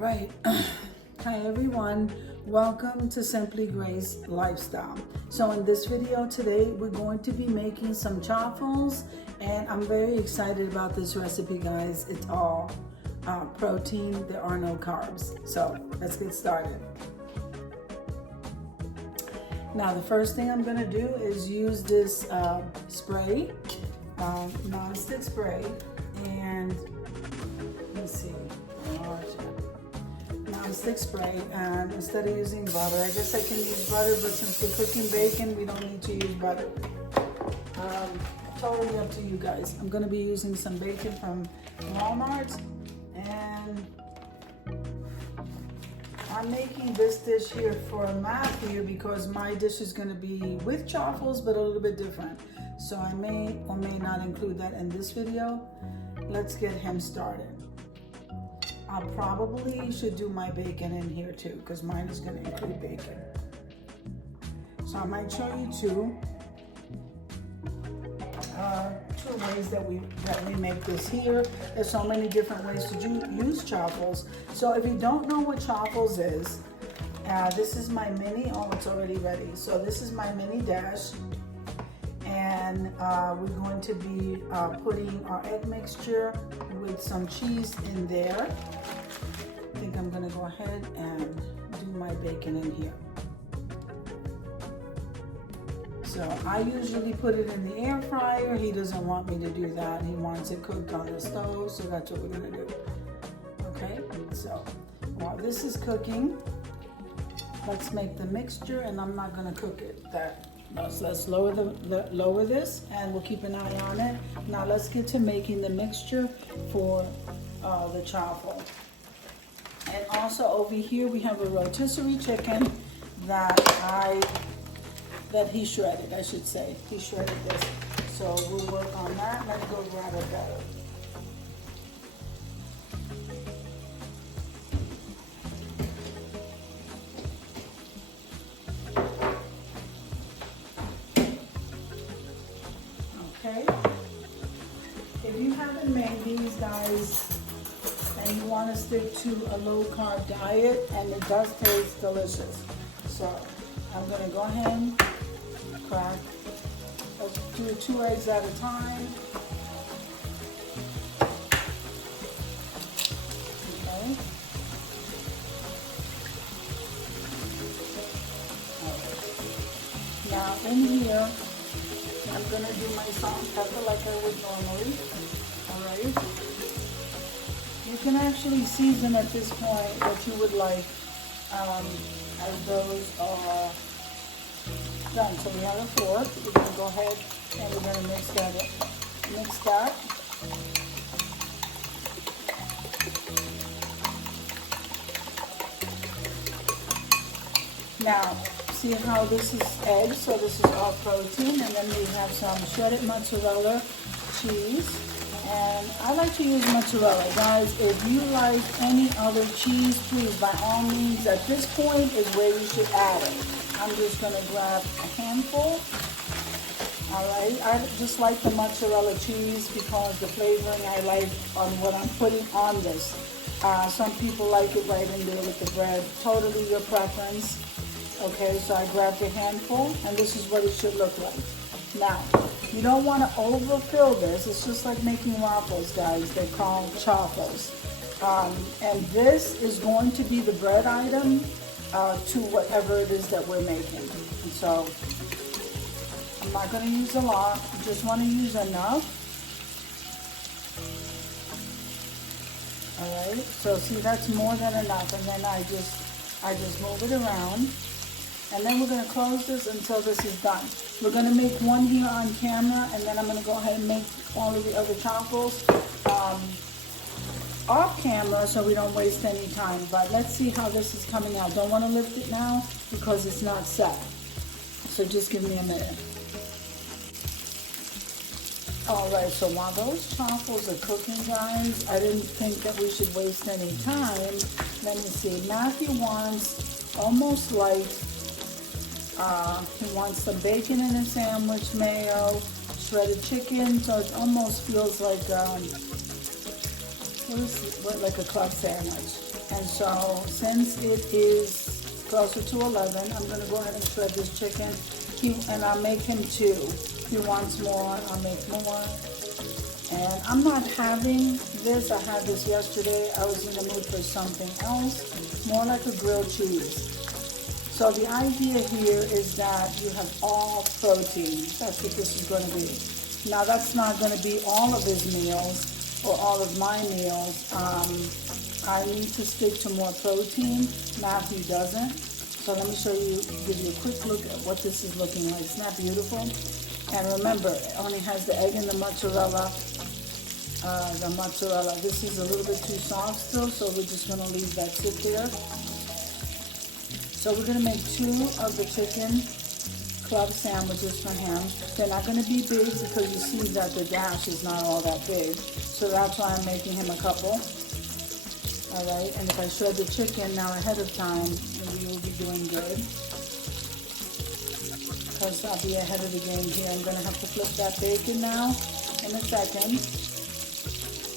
right. Hi everyone, welcome to Simply Grace Lifestyle. So in this video today, we're going to be making some chaffels, and I'm very excited about this recipe, guys. It's all protein, there are no carbs. So let's get started. Now the first thing I'm gonna do is use this spray, non-stick spray, and let's see, non-stick spray, and instead of using butter, I guess I can use butter, but since we're cooking bacon, we don't need to use butter. Totally up to you guys. I'm gonna be using some bacon from Walmart, and I'm making this dish here for Matthew because my dish is gonna be with chaffels, but a little bit different. So I may or may not include that in this video. Let's get him started. I probably should do my bacon in here too, because mine is going to include bacon. So I might show you two ways that we make this here. There's so many different ways to use chaffels. So if you don't know what chaffels is, this is my mini. Oh, it's already ready. So this is my mini dash, and we're going to be putting our egg mixture with some cheese in there. I think I'm gonna go ahead and do my bacon in here. So I usually put it in the air fryer. He doesn't want me to do that. He wants it cooked on the stove, so that's what we're gonna do. Okay, so while this is cooking, let's make the mixture, and I'm not gonna cook it. So let's lower this, and we'll keep an eye on it. Now let's get to making the mixture for the chaffel. And also over here we have a rotisserie chicken that he shredded, I should say. He shredded this. So we'll work on that. Let me go grab a batter. Okay. If you haven't made these, guys, and you want to stick to a low carb diet, and it does taste delicious. So I'm going to go ahead and crack. Let's do 2 eggs at a time. Okay. Now in here, I'm going to do my salt and pepper like I would normally. Alright. You can actually season at this point what you would like as those are done. So we have a fork. We're going to go ahead and we're going to mix that. Now, see how this is egg, so this is all protein, and then we have some shredded mozzarella cheese. And I like to use mozzarella. Guys, if you like any other cheese, please, by all means, at this point is where you should add it. I'm just going to grab a handful. All right, I just like the mozzarella cheese because the flavoring I like on what I'm putting on this. Some people like it right in there with the bread. Totally your preference. Okay, so I grabbed a handful, and this is what it should look like. Now, you don't want to overfill this. It's just like making waffles, guys. They're called chaffels. And this is going to be the bread item to whatever it is that we're making. And so I'm not going to use a lot. I just want to use enough. All right. So see, that's more than enough. And then I just move it around. And then we're going to close this until this is done. We're going to make one here on camera, and then I'm going to go ahead and make all of the other chaffels off camera so we don't waste any time. But let's see how this is coming out. Don't want to lift it now because it's not set. So just give me a minute. Alright, so while those chaffels are cooking, guys, I didn't think that we should waste any time. Let me see. Matthew wants almost like he wants some bacon in a sandwich, mayo, shredded chicken, so it almost feels like like a club sandwich. And so since it is closer to 11, I'm gonna go ahead and shred this chicken. And I'll make him 2. If he wants more, I'll make more. And I'm not having this. I had this yesterday. I was in the mood for something else, more like a grilled cheese. So the idea here is that you have all protein. That's what this is going to be. Now that's not going to be all of his meals or all of my meals. I need to stick to more protein. Matthew doesn't. So let me show you, give you a quick look at what this is looking like. Isn't that beautiful? And remember, it only has the egg and the mozzarella. This is a little bit too soft still, so we're just going to leave that sit there. So we're going to make 2 of the chicken club sandwiches for him. They're not going to be big because you see that the dash is not all that big. So that's why I'm making him a couple. All right, and if I shred the chicken now ahead of time, then we will be doing good. Because I'll be ahead of the game here. I'm going to have to flip that bacon now in a second.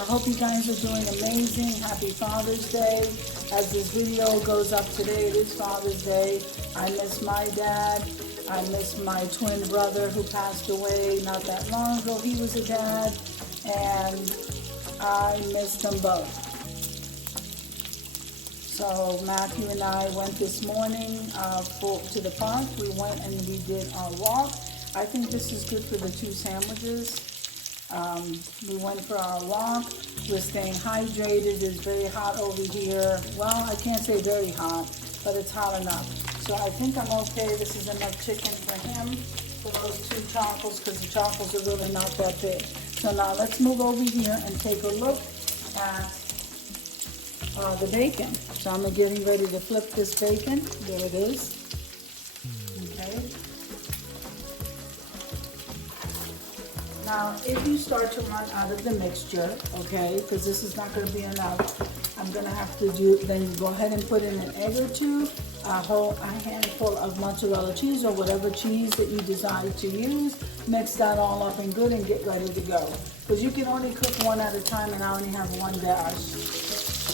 I hope you guys are doing amazing. Happy Father's Day. As this video goes up today, it is Father's Day. I miss my dad. I miss my twin brother who passed away not that long ago. He was a dad, and I miss them both. So Matthew and I went this morning to the park. We went and we did our walk. I think this is good for the 2 sandwiches. We went for our walk. We're staying hydrated. It's very hot over here. Well, I can't say very hot, but it's hot enough. So I think I'm okay. This is enough chicken for him, for those 2 chaffels, because the chaffels are really not that big. So now let's move over here and take a look at the bacon. So I'm getting ready to flip this bacon. There it is. Okay. Now, if you start to run out of the mixture, okay, because this is not going to be enough, I'm going to have to then go ahead and put in an egg or 2, a handful of mozzarella cheese or whatever cheese that you decide to use. Mix that all up and good and get ready to go. Because you can only cook 1 at a time, and I only have 1 dash.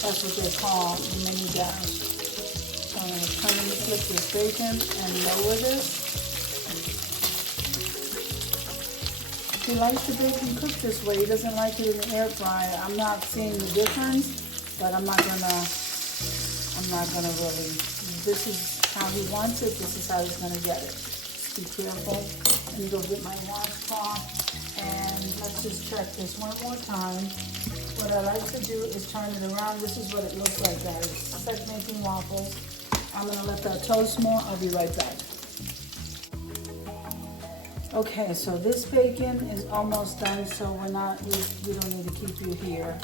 That's what they call the mini dash. So I'm going to turn and flip this bacon and lower this. He likes the bacon cooked this way. He doesn't like it in the air fryer. I'm not seeing the difference, but I'm not gonna really. This is how he wants it. This is how he's gonna get it. Just be careful. Let me go get my washcloth, and let's just check this one more time. What I like to do is turn it around. This is what it looks like, guys. It's like making waffles. I'm gonna let that toast more. I'll be right back. Okay, so this bacon is almost done, so we don't need to keep you here.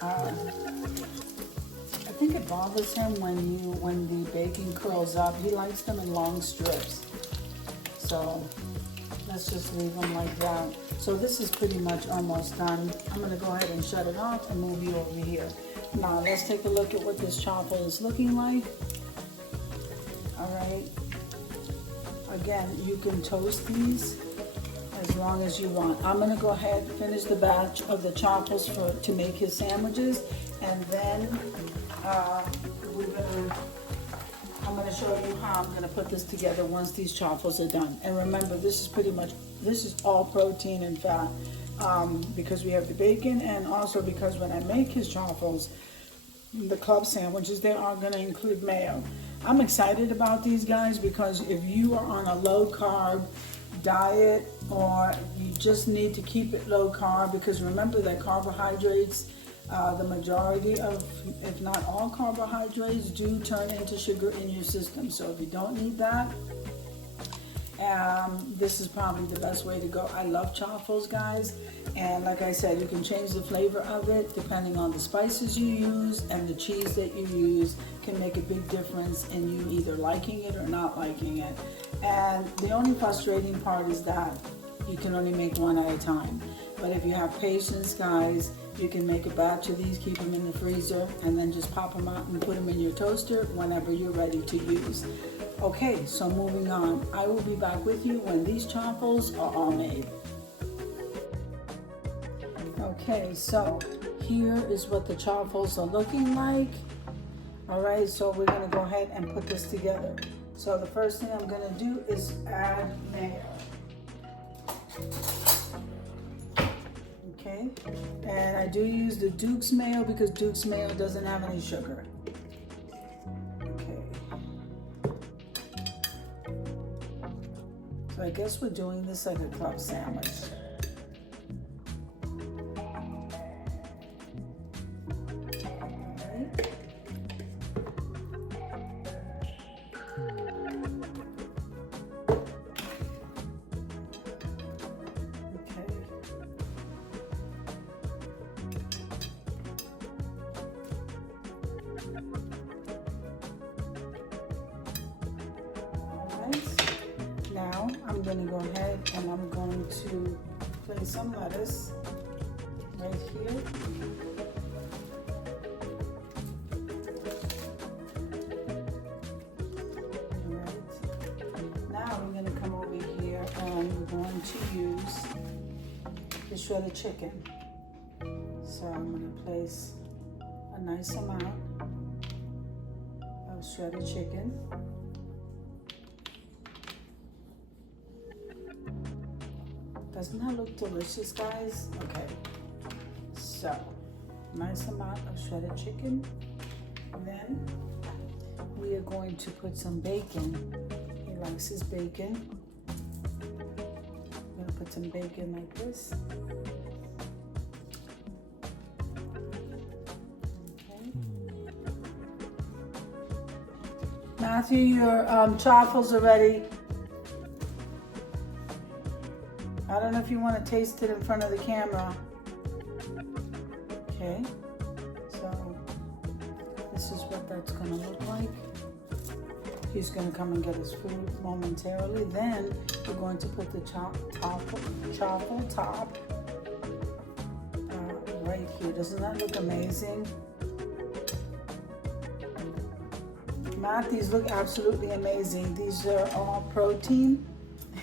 I think it bothers him when the bacon curls up. He likes them in long strips. So let's just leave them like that. So this is pretty much almost done. I'm gonna go ahead and shut it off and move you over here. Now let's take a look at what this chaffel is looking like. All right. Again, you can toast these as long as you want. I'm gonna go ahead and finish the batch of the chaffels to make his sandwiches, and then I'm gonna show you how I'm gonna put this together once these chaffels are done. And remember, this is all protein and fat, because we have the bacon, and also because when I make his chaffels, the club sandwiches, they are gonna include mayo. I'm excited about these guys because if you are on a low carb diet, or you just need to keep it low carb, because remember that carbohydrates, the majority of, if not all carbohydrates, do turn into sugar in your system. So if you don't need that, this is probably the best way to go. I love chaffels, guys, and like I said, you can change the flavor of it depending on the spices you use, and the cheese that you use can make a big difference in you either liking it or not liking it. And the only frustrating part is that you can only make 1 at a time. But if you have patience, guys, you can make a batch of these, keep them in the freezer, and then just pop them out and put them in your toaster whenever you're ready to use. Okay, so moving on. I will be back with you when these chaffels are all made. Okay, so here is what the chaffels are looking like. All right, so we're gonna go ahead and put this together. So the first thing I'm gonna do is add mayo. Okay, and I do use the Duke's mayo because Duke's mayo doesn't have any sugar. Okay. So I guess we're doing this like a club sandwich. Now I'm going to go ahead and I'm going to place some lettuce right here. Alright. Now we're going to come over here and we're going to use the shredded chicken. So I'm going to place a nice amount of shredded chicken. Doesn't that look delicious, guys? Okay, so nice amount of shredded chicken. Then we are going to put some bacon. He likes his bacon. I'm gonna put some bacon like this. Okay. Matthew, your chaffels are ready. I don't know if you want to taste it in front of the camera. Okay, so this is what that's going to look like. He's going to come and get his food momentarily. Then we're going to put the chaffel top right here. Doesn't that look amazing? Matt, these look absolutely amazing. These are all protein.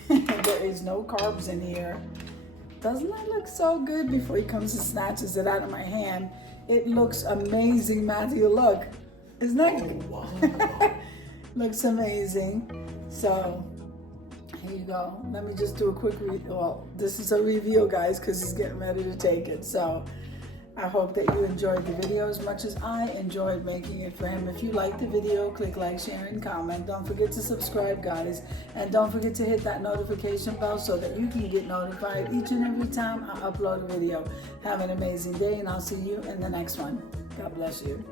There is no carbs in here. Doesn't that look so good? Before he comes and snatches it out of my hand, it looks amazing, Matthew. Look, isn't that good? Oh, wow. Looks amazing. So here you go. Let me just do a quick well, this is a review, guys, because he's getting ready to take it. So I hope that you enjoyed the video as much as I enjoyed making it for him. If you liked the video, click like, share, and comment. Don't forget to subscribe, guys. And don't forget to hit that notification bell so that you can get notified each and every time I upload a video. Have an amazing day, and I'll see you in the next one. God bless you.